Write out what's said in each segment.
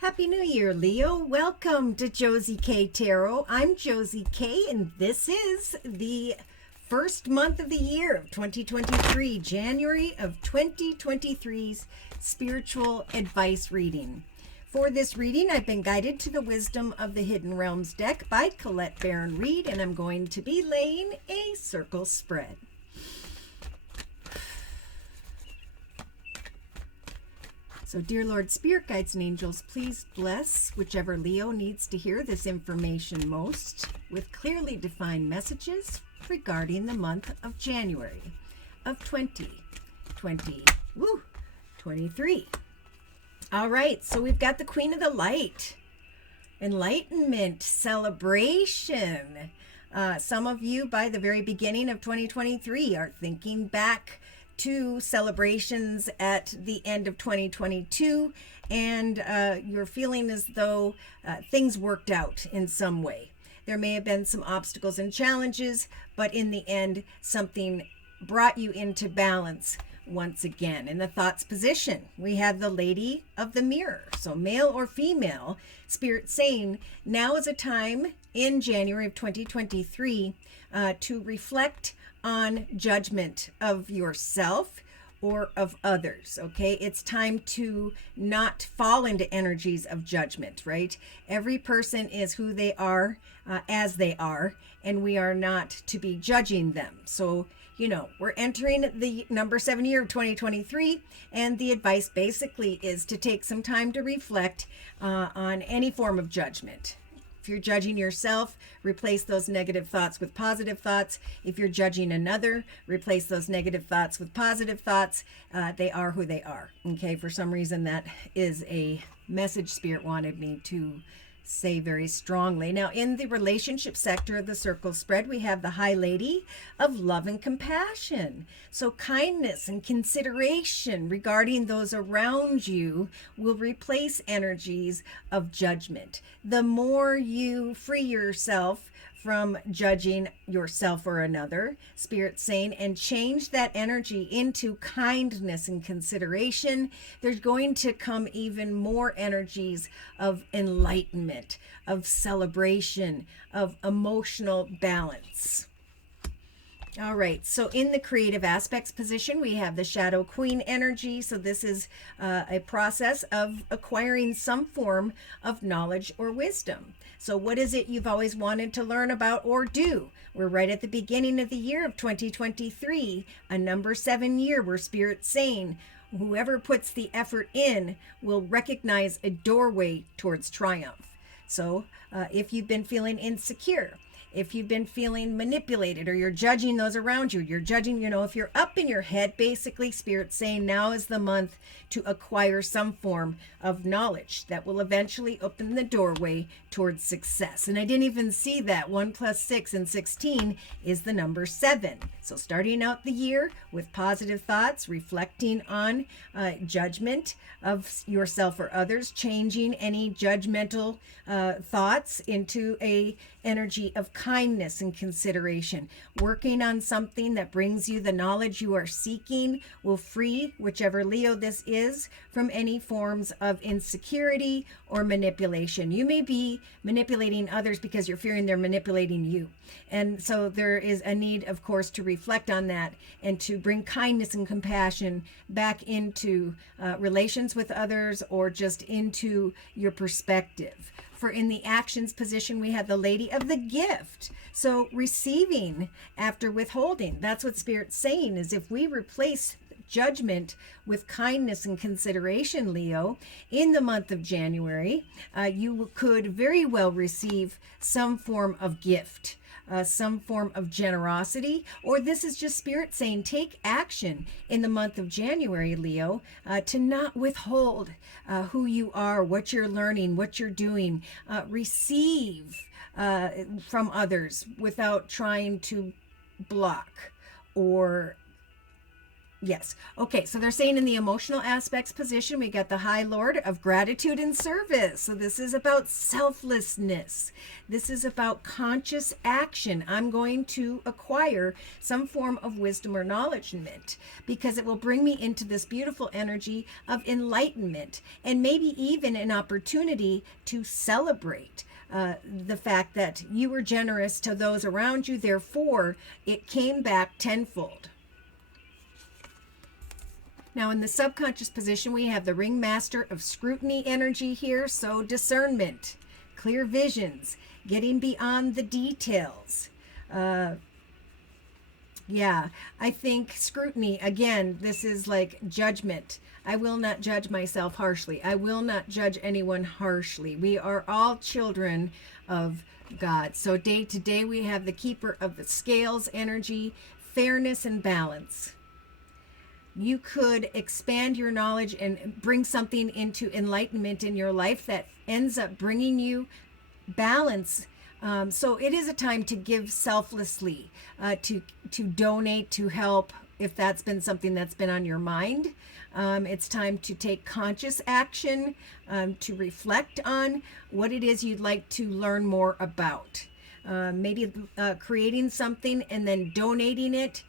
Happy New Year, Leo. Welcome to Josie K Tarot. I'm Josie K, and this is the first month of the year of 2023, January of 2023's spiritual advice reading. For this reading, I've been guided to the Wisdom of the Hidden Realms deck by Colette Baron Reed, and I'm going to be laying a circle spread. So, dear Lord, Spirit Guides and Angels, please bless whichever Leo needs to hear this information most with clearly defined messages regarding the month of January of 2023. All right, so we've got the Queen of the Light, Enlightenment, celebration. Some of you, by the very beginning of 2023, are thinking back to celebrations at the end of 2022, and you're feeling as though things worked out in some way. There may have been some obstacles and challenges, but in the end, something brought you into balance once again. In the thoughts position, we have the Lady of the Mirror. So male or female, Spirit saying now is a time in January of 2023 to reflect on judgment of yourself or of others. Okay, it's time to not fall into energies of judgment, right? Every person is who they are, as they are, and we are not to be judging them. So we're entering the number 7 year of 2023, and the advice basically is to take some time to reflect on any form of judgment. If you're judging yourself, replace those negative thoughts with positive thoughts. If you're judging another, replace those negative thoughts with positive thoughts. They are who they are. Okay, for some reason, that is a message Spirit wanted me to say very strongly. Now, in the relationship sector of the circle spread, we have the High Lady of Love and Compassion. So kindness and consideration regarding those around you will replace energies of judgment. The more you free yourself from judging yourself or another, Spirit saying, and change that energy into kindness and consideration, there's going to come even more energies of enlightenment, of celebration, of emotional balance. All right, so in the creative aspects position, we have the Shadow Queen energy. So this is a process of acquiring some form of knowledge or wisdom. So what is it you've always wanted to learn about or do? We're right at the beginning of the year of 2023, a number 7 year where Spirit's saying, whoever puts the effort in will recognize a doorway towards triumph. So if you've been feeling insecure, if you've been feeling manipulated, or you're judging those around you, you're judging, if you're up in your head, basically Spirit's saying now is the month to acquire some form of knowledge that will eventually open the doorway towards success. And I didn't even see that 1 + 6 and 16 is the number 7. So starting out the year with positive thoughts, reflecting on judgment of yourself or others, changing any judgmental thoughts into a energy of kindness and consideration. Working on something that brings you the knowledge you are seeking will free whichever Leo this is from any forms of insecurity or manipulation. You may be manipulating others because you're fearing they're manipulating you. And so there is a need, of course, to reflect on that and to bring kindness and compassion back into relations with others, or just into your perspective. For in the actions position, we have the Lady of the Gift. So receiving after withholding. That's what Spirit's saying, is if we replace judgment with kindness and consideration, Leo, in the month of January, you could very well receive some form of gift. Some form of generosity, or this is just Spirit saying take action in the month of January, Leo, to not withhold who you are, what you're learning, what you're doing. Receive from others without trying to block or Yes. Okay, so they're saying in the emotional aspects position, we got the High Lord of Gratitude and Service. So this is about selflessness. This is about conscious action. I'm going to acquire some form of wisdom or knowledgement because it will bring me into this beautiful energy of enlightenment and maybe even an opportunity to celebrate. The fact that you were generous to those around you, therefore it came back tenfold. Now in the subconscious position, we have the Ringmaster of Scrutiny energy here. So discernment, clear visions, getting beyond the details. Yeah, I think scrutiny, again, this is like judgment. I will not judge myself harshly. I will not judge anyone harshly. We are all children of God. So day to day, we have the Keeper of the Scales energy, fairness and balance. You could expand your knowledge and bring something into enlightenment in your life that ends up bringing you balance. So it is a time to give selflessly, to donate, to help, if that's been something that's been on your mind. It's time to take conscious action, to reflect on what it is you'd like to learn more about. Maybe creating something and then donating it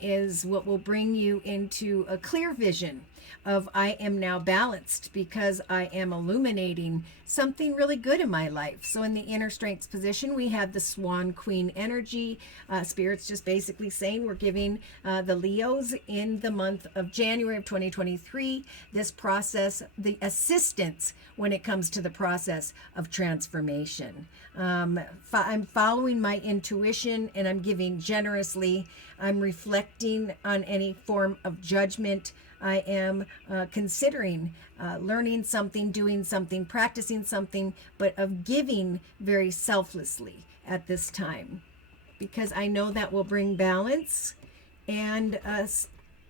is what will bring you into a clear vision of I am now balanced because I am illuminating something really good in my life. So in the inner strengths position, we have the Swan Queen energy. Spirit's just basically saying we're giving the Leos in the month of January of 2023 this process, the assistance when it comes to the process of transformation. I'm following my intuition and I'm giving generously. I'm reflecting on any form of judgment. I am considering learning something, doing something, practicing something, but of giving very selflessly at this time, because I know that will bring balance and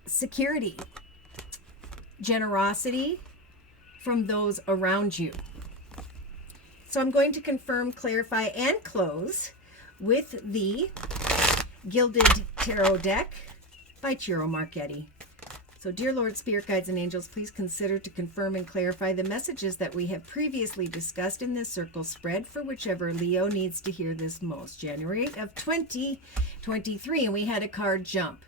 security, generosity from those around you. So I'm going to confirm, clarify, and close with the Gilded Tarot deck by Ciro Marchetti. So, dear Lord, Spirit Guides, and Angels, please consider to confirm and clarify the messages that we have previously discussed in this circle spread for whichever Leo needs to hear this most. January of 2023, and we had a card jump.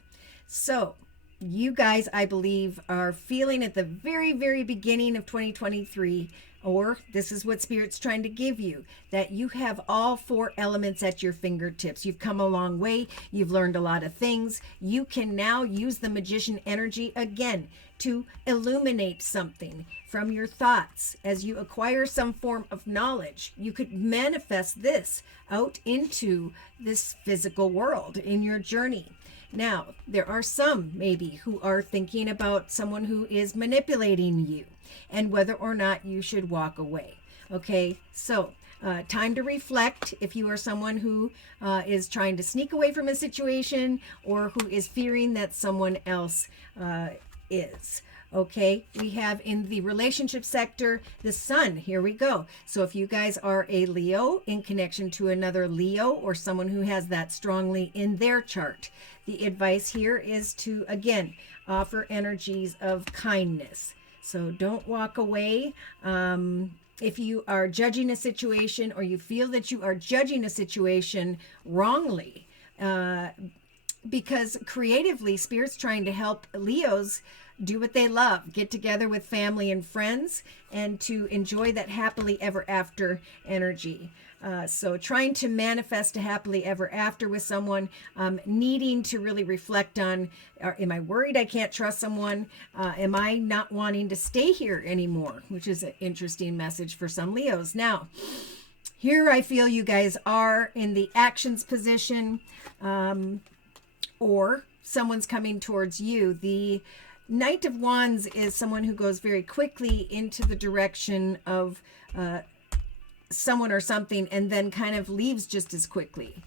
So, you guys, I believe, are feeling at the very, very beginning of 2023, or this is what Spirit's trying to give you, that you have all four elements at your fingertips. You've come a long way. You've learned a lot of things. You can now use the magician energy again to illuminate something from your thoughts. As you acquire some form of knowledge, you could manifest this out into this physical world in your journey. Now, there are some maybe who are thinking about someone who is manipulating you and whether or not you should walk away. Okay, so time to reflect if you are someone who is trying to sneak away from a situation or who is fearing that someone else is. Okay, we have in the relationship sector, the sun. Here we go. So if you guys are a Leo in connection to another Leo or someone who has that strongly in their chart, the advice here is to, again, offer energies of kindness. So don't walk away. If you are judging a situation or you feel that you are judging a situation wrongly, because creatively, Spirit's trying to help Leos do what they love, get together with family and friends, and to enjoy that happily ever after energy. So trying to manifest a happily ever after with someone, needing to really reflect on, am I worried I can't trust someone? Am I not wanting to stay here anymore? Which is an interesting message for some Leos. Now, here I feel you guys are in the actions position, or someone's coming towards you. The Knight of Wands is someone who goes very quickly into the direction of someone or something and then kind of leaves just as quickly.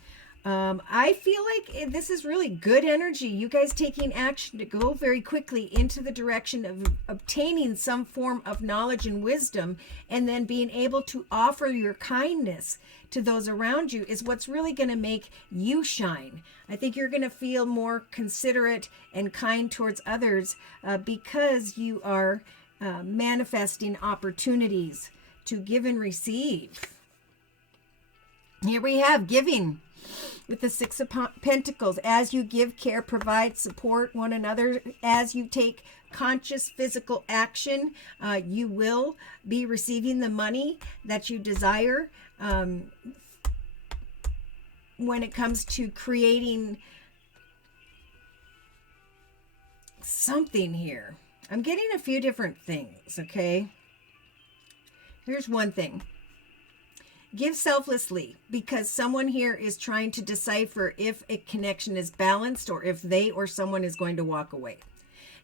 I feel like this is really good energy. You guys taking action to go very quickly into the direction of obtaining some form of knowledge and wisdom, and then being able to offer your kindness to those around you is what's really going to make you shine. I think you're going to feel more considerate and kind towards others because you are manifesting opportunities to give and receive. Here we have giving with the Six of Pentacles. As you give, care, provide, support one another, as you take conscious physical action, you will be receiving the money that you desire. When it comes to creating something here, I'm getting a few different things, okay? Here's one thing. Give selflessly, because someone here is trying to decipher if a connection is balanced or if they or someone is going to walk away.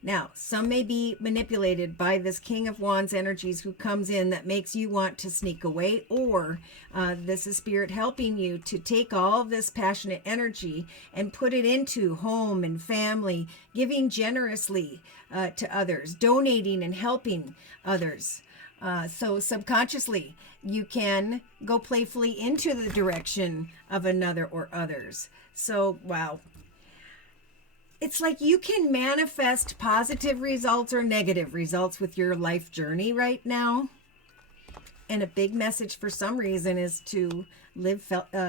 Now, some may be manipulated by this King of Wands energies who comes in that makes you want to sneak away, or this is Spirit helping you to take all this passionate energy and put it into home and family, giving generously to others, donating and helping others. So subconsciously, you can go playfully into the direction of another or others. So, wow. It's like you can manifest positive results or negative results with your life journey right now. And a big message for some reason is to live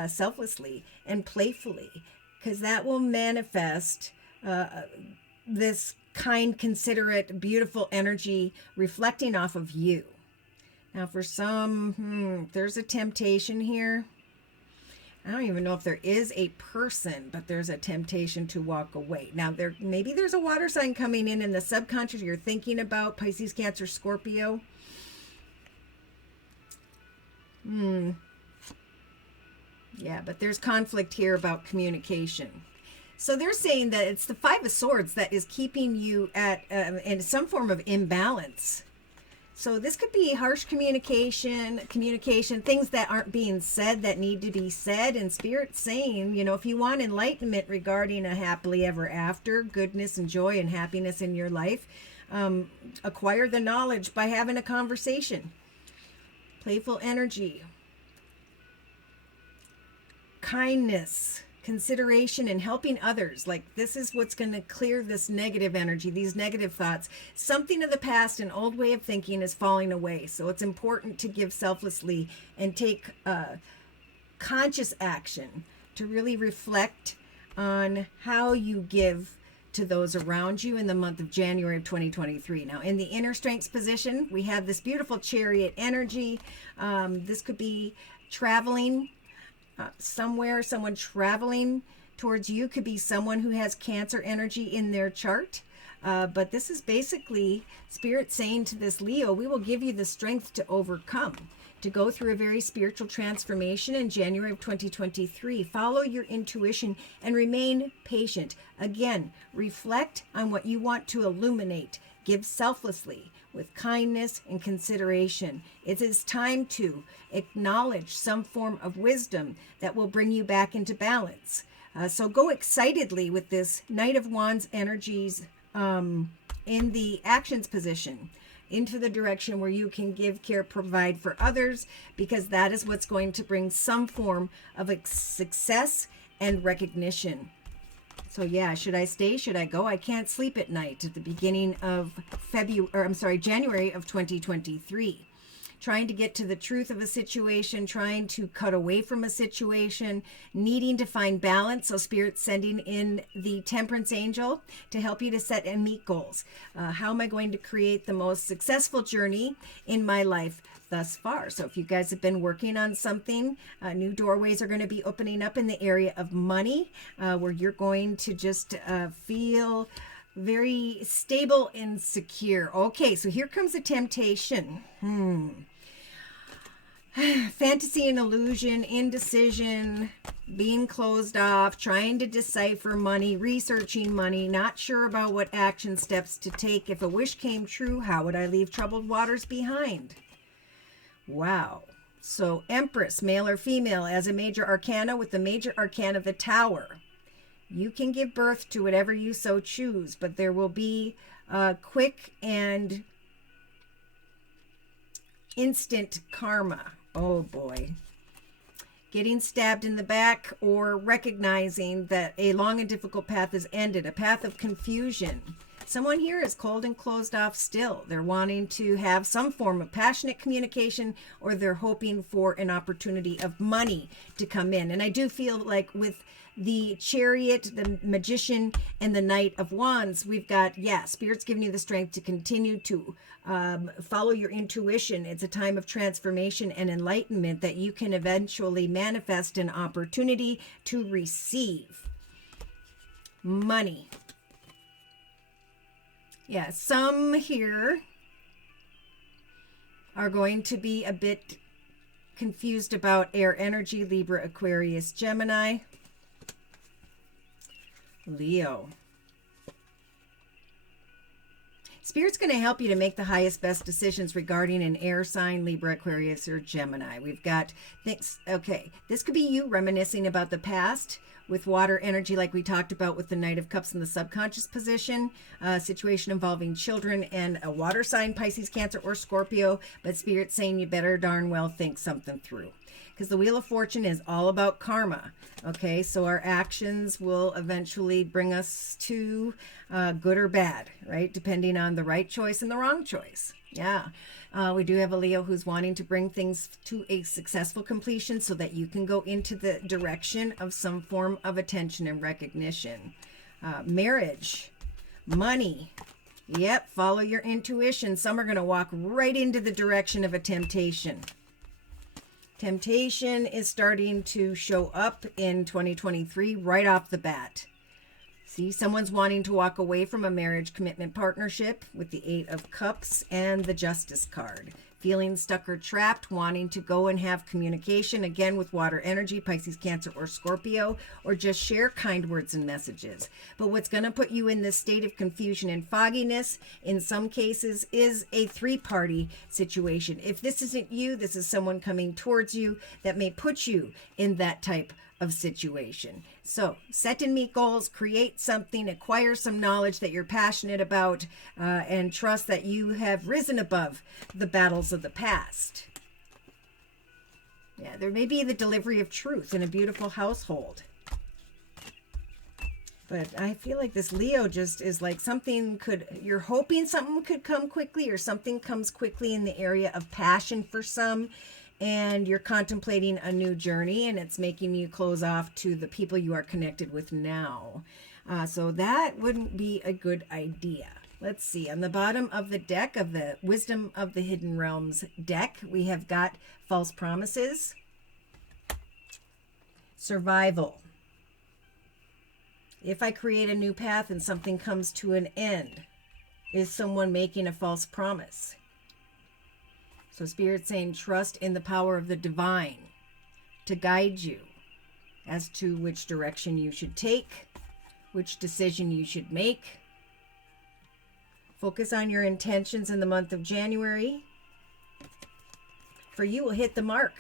selflessly and playfully, because that will manifest this kind, considerate, beautiful energy reflecting off of you. Now, for some, there's a temptation here. I don't even know if there is a person, but there's a temptation to walk away. Now, maybe there's a water sign coming in the subconscious you're thinking about, Pisces, Cancer, Scorpio. Yeah, but there's conflict here about communication. So they're saying that it's the Five of Swords that is keeping you at in some form of imbalance. So this could be harsh communication, things that aren't being said that need to be said. And Spirit saying, you know, if you want enlightenment regarding a happily ever after, goodness and joy and happiness in your life, acquire the knowledge by having a conversation. Playful energy. Kindness. Consideration and helping others. Like, this is what's going to clear this negative energy, these negative thoughts. Something of the past, an old way of thinking, is falling away. So it's important to give selflessly and take conscious action to really reflect on how you give to those around you in the month of January of 2023. Now, in the inner strengths position, we have this beautiful Chariot energy. This could be traveling somewhere, someone traveling towards you. Could be someone who has Cancer energy in their chart. But this is basically Spirit saying to this Leo, we will give you the strength to overcome, to go through a very spiritual transformation in January of 2023. Follow your intuition and remain patient. Again, reflect on what you want to illuminate. Give selflessly with kindness and consideration. It is time to acknowledge some form of wisdom that will bring you back into balance. So go excitedly with this Knight of Wands energies in the actions position into the direction where you can give, care, provide for others, because that is what's going to bring some form of success and recognition. So yeah, should I stay? Should I go? I can't sleep at night at the beginning of January of 2023. Trying to get to the truth of a situation, trying to cut away from a situation, needing to find balance. So Spirit's sending in the Temperance Angel to help you to set and meet goals. How am I going to create the most successful journey in my life thus far? So if you guys have been working on something, new doorways are going to be opening up in the area of money, where you're going to just feel very stable and secure. Okay, so here comes a temptation. Fantasy and illusion, indecision, being closed off, trying to decipher money, researching money, not sure about what action steps to take. If a wish came true, how would I leave troubled waters behind? Wow. So Empress, male or female, as a major arcana with the major arcana, the Tower. You can give birth to whatever you so choose, but there will be quick and instant karma. Oh boy. Getting stabbed in the back, or recognizing that a long and difficult path has ended, a path of confusion. Someone here is cold and closed off still. They're wanting to have some form of passionate communication, or they're hoping for an opportunity of money to come in. And I do feel like with the Chariot, the Magician, and the Knight of Wands, we've got, Spirit's giving you the strength to continue to follow your intuition. It's a time of transformation and enlightenment that you can eventually manifest an opportunity to receive money. Yeah, some here are going to be a bit confused about air energy, Libra, Aquarius, Gemini, Leo. Spirit's going to help you to make the highest, best decisions regarding an air sign, Libra, Aquarius, or Gemini. We've got things, okay, this could be you reminiscing about the past with water energy, like we talked about with the Knight of Cups in the subconscious position, situation involving children and a water sign, Pisces, Cancer, or Scorpio. But Spirit's saying you better darn well think something through, because the Wheel of Fortune is all about karma. Okay, so our actions will eventually bring us to good or bad, right? Depending on the right choice and the wrong choice. Yeah. We do have a Leo who's wanting to bring things to a successful completion so that you can go into the direction of some form of attention and recognition. Marriage, money. Yep, follow your intuition. Some are going to walk right into the direction of a temptation. Temptation is starting to show up in 2023 right off the bat. See, someone's wanting to walk away from a marriage, commitment, partnership with the Eight of Cups and the Justice card. Feeling stuck or trapped, wanting to go and have communication, again with water energy, Pisces, Cancer, or Scorpio, or just share kind words and messages. But what's going to put you in this state of confusion and fogginess, in some cases, is a three-party situation. If this isn't you, this is someone coming towards you that may put you in that type of situation. So set and meet goals, create something, acquire some knowledge that you're passionate about, and trust that you have risen above the battles of the past. Yeah, there may be the delivery of truth in a beautiful household. But I feel like this Leo just is like you're hoping something could come quickly, or something comes quickly in the area of passion for some. And you're contemplating a new journey, and it's making you close off to the people you are connected with now. So that wouldn't be a good idea. Let's see. On the bottom of the deck of the Wisdom of the Hidden Realms deck, we have got false promises, survival. If I create a new path and something comes to an end, is someone making a false promise? So Spirit's saying trust in the power of the divine to guide you as to which direction you should take, which decision you should make. Focus on your intentions in the month of January. For you will hit the mark.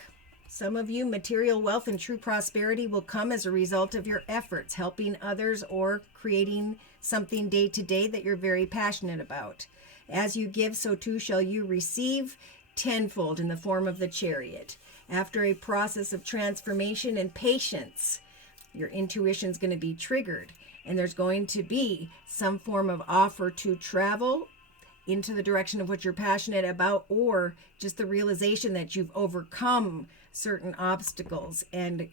Some of you, material wealth and true prosperity will come as a result of your efforts, helping others or creating something day to day that you're very passionate about. As you give, so too shall you receive tenfold in the form of the Chariot. After a process of transformation and patience, your intuition is going to be triggered, and there's going to be some form of offer to travel into the direction of what you're passionate about, or just the realization that you've overcome certain obstacles. And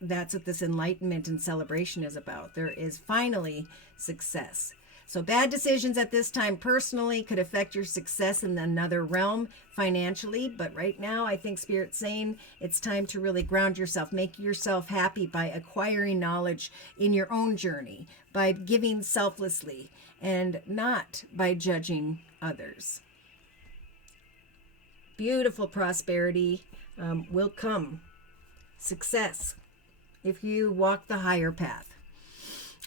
that's what this enlightenment and celebration is about. There is finally success. So bad decisions at this time personally could affect your success in another realm financially. But right now, I think Spirit's saying it's time to really ground yourself, make yourself happy by acquiring knowledge in your own journey, by giving selflessly, and not by judging others. Beautiful prosperity will come. Success if you walk the higher path.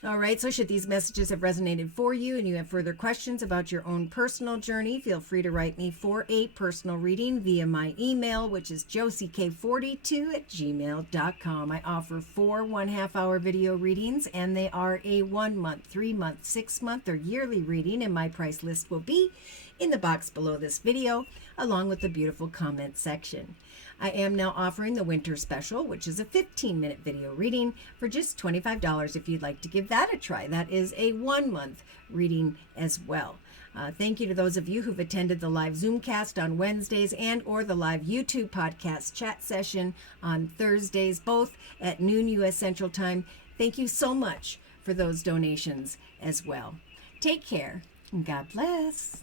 All right, so should these messages have resonated for you and you have further questions about your own personal journey, feel free to write me for a personal reading via my email, which is josiek42@gmail.com. I offer 4 1/2-hour video readings, and they are a 1 month, 3 month, 6 month, or yearly reading, and my price list will be in the box below this video, along with the beautiful comment section. I am now offering the winter special, which is a 15-minute video reading for just $25 if you'd like to give that a try. That is a 1-month reading as well. Thank you to those of you who've attended the live Zoomcast on Wednesdays and or the live YouTube podcast chat session on Thursdays, both at noon U.S. Central Time. Thank you so much for those donations as well. Take care and God bless.